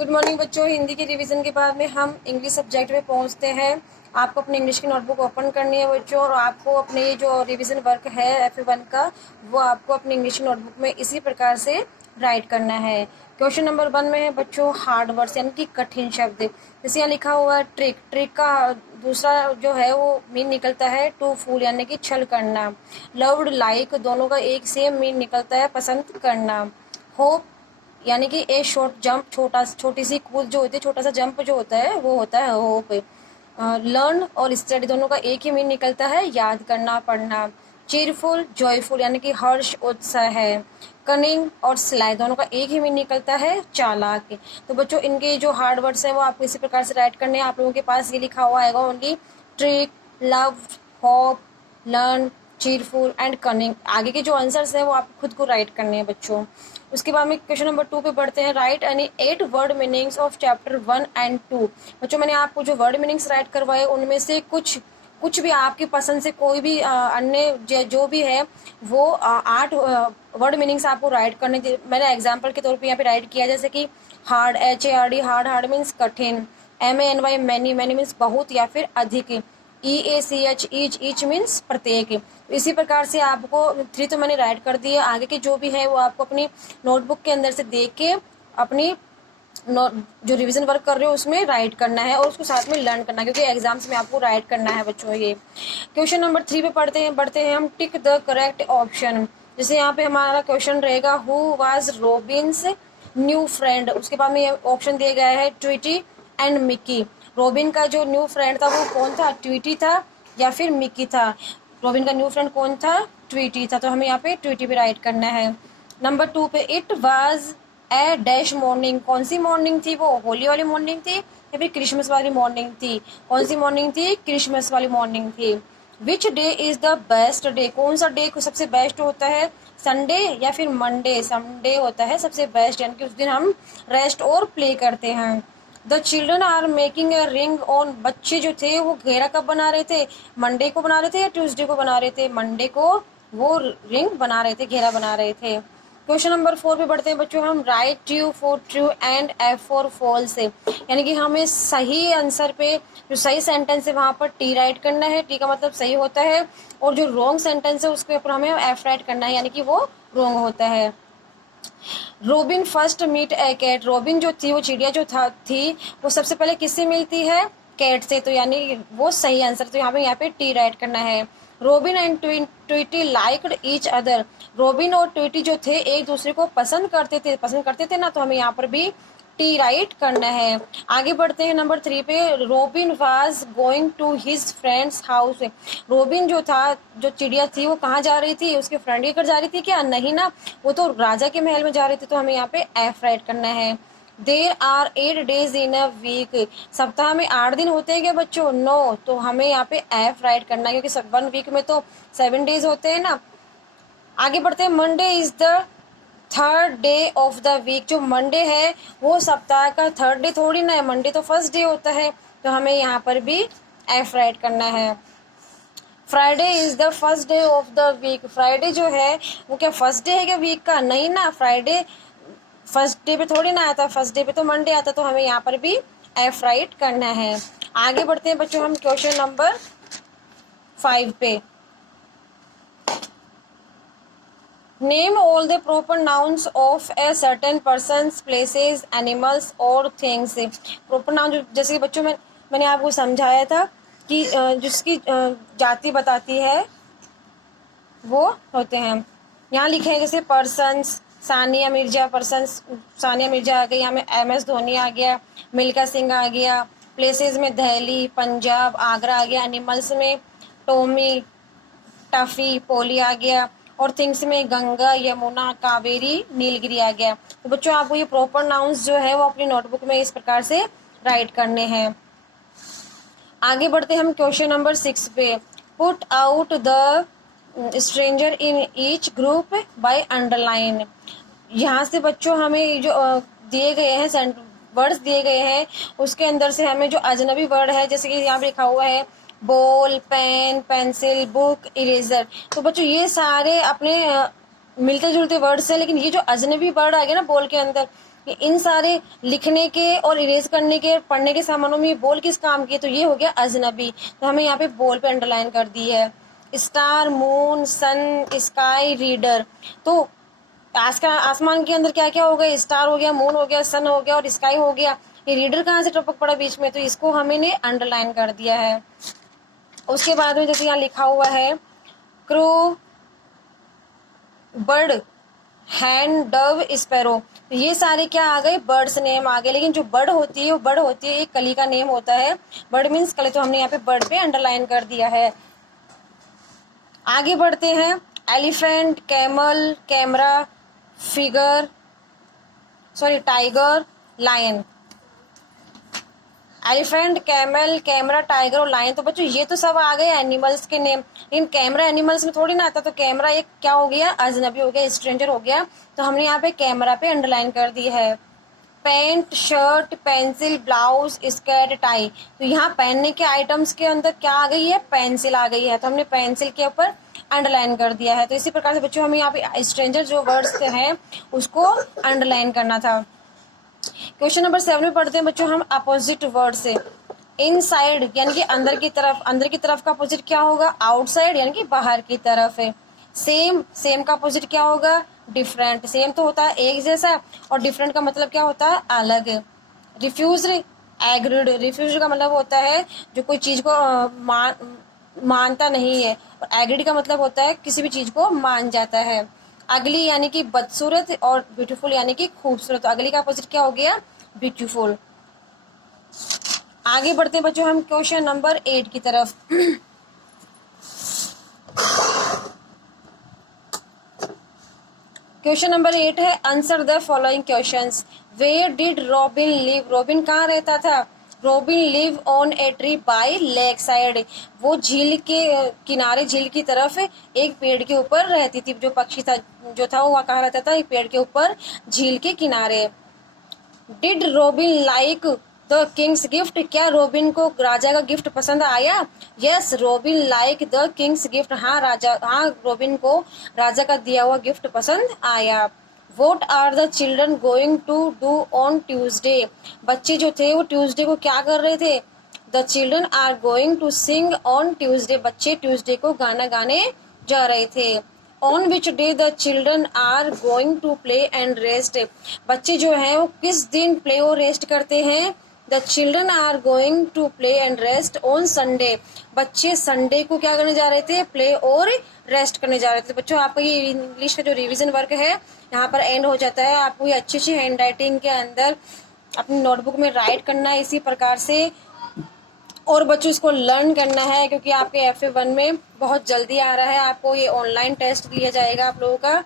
Good morning बच्चों। हिंदी के revision के बाद में हम इंग्लिश सब्जेक्ट में पहुंचते हैं। आपको अपने इंग्लिश की नोटबुक ओपन करनी है बच्चों, और आपको अपने ये जो रिवीजन वर्क है FA1 का, वो आपको अपनी इंग्लिश की नोटबुक में इसी प्रकार से राइट करना है। क्वेश्चन नंबर 1 में है बच्चों हार्ड वर्ड्स यानी कि कठिन शब्द। जैसे यहाँ लिखा हुआ है ट्रिक। ट्रिक का दूसरा जो है वो मीन निकलता है टू फूल यानी कि छल करना। लव्ड लाइक दोनों का एक सेम मीन निकलता है पसंद करना। होप यानी कि ए शॉर्ट जंप, छोटी सी कूद जो होती है, छोटा सा जंप जो होता है वो होता है होप। लर्न और स्टडी दोनों का एक ही मीन निकलता है याद करना, पढ़ना। चीरफुल जॉयफुल यानी कि हर्ष उत्साह है। कनिंग और स्लाई दोनों का एक ही मीन निकलता है चालाक। तो बच्चों इनके जो हार्ड वर्ड्स हैं वो आपको इसी प्रकार से राइट करने हैं। आप लोगों के पास ये लिखा हुआ आएगा only trick, love, hope, learn, चीरफुल and cunning. आगे के जो आंसर्स हैं वो आप खुद को राइट करने हैं बच्चों। उसके बाद में क्वेश्चन नंबर 2 पे बढ़ते हैं। Right any 8 word meanings of chapter 1 and 2। बच्चों मैंने आपको जो वर्ड मीनिंग्स राइट करवाए उनमें से कुछ भी आपकी पसंद से कोई भी अन्य जो भी है वो 8 वर्ड मीनिंग्स आपको राइट करने। मैंने एग्जाम्पल के तौर पे यहाँ पे राइट किया, जैसे कि हार्ड, HARD, हार्ड मीन्स कठिन। MANY मैनी मीन्स बहुत या फिर अधिक। EACH ईच मीन्स प्रत्येक। इसी प्रकार से आपको 3 तो मैंने राइट कर दिए, आगे के जो भी है वो आपको अपनी नोटबुक के अंदर से देख के अपनी जो रिवीजन वर्क कर रहे हो उसमें राइट करना है और उसको साथ में लर्न करना है, क्योंकि एग्जाम्स में आपको राइट करना है बच्चों। ये क्वेश्चन नंबर 3 पे बढ़ते हैं हम। Tick the correct option. जैसे यहाँ पे हमारा क्वेश्चन रहेगा who was Robins new friend. उसके बाद में ऑप्शन दिया गया है ट्वीटी एंड मिकी। रॉबिन का जो न्यू फ्रेंड था वो कौन था, ट्वीटी था या फिर मिकी था। रॉबिन का न्यू फ्रेंड कौन था, ट्वीटी था, तो हमें यहाँ पे ट्वीटी पे राइट करना है। नंबर 2 पे it was a dash morning. कौन सी मॉर्निंग थी वो, होली वाली मॉर्निंग थी या फिर क्रिसमस वाली मॉर्निंग थी। कौन सी मॉर्निंग थी, क्रिसमस वाली मॉर्निंग थी। Which day is the best day. कौन सा डे को सबसे बेस्ट होता है, संडे या फिर मंडे। संडे होता है सबसे बेस्ट, यानी कि उस दिन हम रेस्ट और प्ले करते हैं। The children are making a ring on. बच्चे जो थे वो घेरा कब बना रहे थे, मंडे को बना रहे थे या ट्यूसडे को बना रहे थे। मंडे को वो रिंग बना रहे थे, घेरा बना रहे थे। क्वेश्चन नंबर 4 पे बढ़ते हैं बच्चों हम। Right true for true and F for false. यानी कि हमें सही आंसर पे जो सही सेंटेंस है वहां पर T राइट करना है। T का मतलब सही होता है, और जो रॉन्ग सेंटेंस है उसके ऊपर हमें F राइट करना है, यानी कि वो रॉन्ग होता है। रोबिन फर्स्ट मीट ए कैट। रोबिन जो थी वो चिड़िया जो थी वो सबसे पहले किससे मिलती है, कैट से, तो यानी वो सही आंसर। तो यहाँ पे T राइट करना है। Robin and Tweety liked each other. Robin और ट्वीटी जो थे एक दूसरे को पसंद करते थे ना, तो हमें यहाँ पर भी T राइट करना है। आगे बढ़ते हैं नंबर 3 पे। Robin was going to his friends house. रोबिन जो था, जो चिड़िया थी, वो कहाँ जा रही थी, उसके फ्रेंड के घर जा रही थी क्या, नहीं ना, वो तो राजा के महल में जा रही थी, तो हमें यहाँ पे F राइट करना है। There are 8 days in a week. सप्ताह में 8 दिन होते हैं क्या बच्चों, नो, तो हमें यहाँ पे F राइट करना है, क्योंकि 1 वीक में तो 7 डेज होते हैं ना। आगे बढ़ते हैं। Monday is the third day of the week. जो मंडे है वो सप्ताह का थर्ड डे थोड़ी ना है, मंडे तो फर्स्ट डे होता है, तो हमें यहाँ पर भी F राइट करना है। Friday is the first day of the week. Friday जो है वो क्या फर्स्ट डे है क्या वीक का, नहीं ना, फ्राइडे फर्स्ट डे पे थोड़ी ना आता, फर्स्ट डे पे तो मंडे आता, तो हमें यहाँ पर भी F राइट करना है। आगे बढ़ते हैं बच्चों हम क्वेश्चन नंबर 5 पे। Name all the proper nouns of a certain persons, places, animals और थिंग्स। प्रॉपर नाउन जैसे कि बच्चों मैंने आपको समझाया था कि जिसकी जाति बताती है वो होते हैं। यहाँ लिखे हैं जैसे पर्सन्स, सानिया मिर्जा, पर्सन्स सानिया मिर्जा आ गई, यहाँ में MS धोनी आ गया, मिल्खा सिंह आ गया। प्लेसेस में दिल्ली, पंजाब, आगरा आ गया। एनिमल्स में टॉमी, टफी, पोली आ गया, और थिंग्स में गंगा, यमुना, कावेरी, नीलगिरी आ गया। तो बच्चों आपको ये प्रॉपर नाउन्स जो है वो अपनी नोटबुक में इस प्रकार से राइट करने हैं। आगे बढ़ते हम क्वेश्चन नंबर 6 पे। Put out the stranger in each group by underline. यहाँ से बच्चों हमें जो दिए गए हैं वर्ड्स दिए गए हैं उसके अंदर से हमें जो अजनबी वर्ड है, जैसे कि यहाँ पे लिखा हुआ है ball, pen, pencil, book, eraser, तो बच्चों ये सारे अपने मिलते जुलते वर्ड्स हैं, लेकिन ये जो अजनबी वर्ड आ गया ना बॉल के अंदर, कि इन सारे लिखने के और इरेज करने के पढ़ने के सामानों में ये बॉल किस काम की है, तो ये हो गया अजनबी। तो हमें यहाँ पे बॉल पे अंडरलाइन कर दी है। स्टार, मून, सन, स्काई, रीडर। तो आज का आसमान के अंदर क्या क्या हो गया, स्टार हो गया, मून हो गया, सन हो गया और स्काई हो गया। ये रीडर कहाँ से टपक पड़ा बीच में, तो इसको हमने अंडरलाइन कर दिया है। उसके बाद में जैसे यहाँ लिखा हुआ है crow, bird, hand, Dove, sparrow. तो ये सारे क्या आ गए, बर्ड्स नेम आ गए। लेकिन जो बर्ड होती है वो बर्ड होती है एक कली का नेम होता है, बर्ड मीन्स कली। तो हमने यहाँ पे बर्ड पे अंडरलाइन कर दिया है। आगे बढ़ते हैं। Elephant, camel, camera, figure, sorry tiger, lion. Elephant, camel, camera, tiger और लायन। तो बच्चों ये तो सब आ गए एनिमल्स के नेम, लेकिन कैमरा एनिमल्स में थोड़ी ना आता। तो कैमरा एक क्या हो गया, अजनबी हो गया, स्ट्रेंजर हो गया। तो हमने यहाँ पे कैमरा पे अंडरलाइन कर दी है। Pant, shirt, pencil, blouse, skirt, tie. तो यहाँ पहनने के आइटम्स के अंदर क्या आ गई है, पेंसिल आ गई है। तो हमने पेंसिल के ऊपर अंडरलाइन कर दिया है। तो इसी प्रकार से बच्चों हमें यहाँ पे स्ट्रेंजर जो वर्ड्स हैं उसको अंडरलाइन करना था। क्वेश्चन नंबर 7 में पढ़ते हैं बच्चों हम अपोजिट वर्ड से। इनसाइड यानी कि अंदर की तरफ, अंदर की तरफ का अपोजिट क्या होगा, आउटसाइड यानी कि बाहर की तरफ है। सेम, सेम का अपोजिट क्या होगा, डिफरेंट। सेम तो होता है एक जैसा और डिफरेंट का मतलब क्या होता है, अलग। Refuse, agreed. रिफ्यूज का मतलब होता है जो कोई चीज को मानता नहीं है, और एग्रीड का मतलब होता है किसी भी चीज को मान जाता है। अगली यानी कि बदसूरत और ब्यूटीफुल यानी कि खूबसूरत। अगली का अपोजिट क्या हो गया, ब्यूटीफुल। आगे बढ़ते हैं बच्चों हम क्वेश्चन नंबर 8 की तरफ। क्वेश्चन नंबर 8 है answer the following questions. Where did Robin live. Robin कहाँ रहता था, Robin live on a tree by lake side. वो झील के किनारे, झील की तरफ एक पेड़ के ऊपर रहती थी। जो पक्षी था जो था वो कहाँ रहता था, एक पेड़ के ऊपर झील के किनारे। Did robin like the Kings gift. क्या रॉबिन को राजा का गिफ्ट पसंद आया। Yes robin like the Kings gift. हाँ रॉबिन को राजा का दिया हुआ गिफ्ट पसंद आया। What are the children going to do on Tuesday? बच्चे जो थे वो ट्यूसडे को क्या कर रहे थे, The children are going to sing on Tuesday. बच्चे ट्यूसडे को गाना गाने जा रहे थे। On which day the children are going to play and rest? बच्चे जो हैं वो किस दिन प्ले और रेस्ट करते हैं, The children are going to play and rest on Sunday. बच्चे संडे को क्या करने जा रहे थे, प्ले और रेस्ट करने जा रहे थे। बच्चों आपका ये इंग्लिश का जो रिवीजन वर्क है यहाँ पर एंड हो जाता है। आपको ये अच्छी अच्छी हैंड राइटिंग के अंदर अपनी नोटबुक में राइट करना है इसी प्रकार से, और बच्चों इसको लर्न करना है क्योंकि आपके FA1 में बहुत जल्दी आ रहा है। आपको ये ऑनलाइन टेस्ट लिया जाएगा आप लोगों का।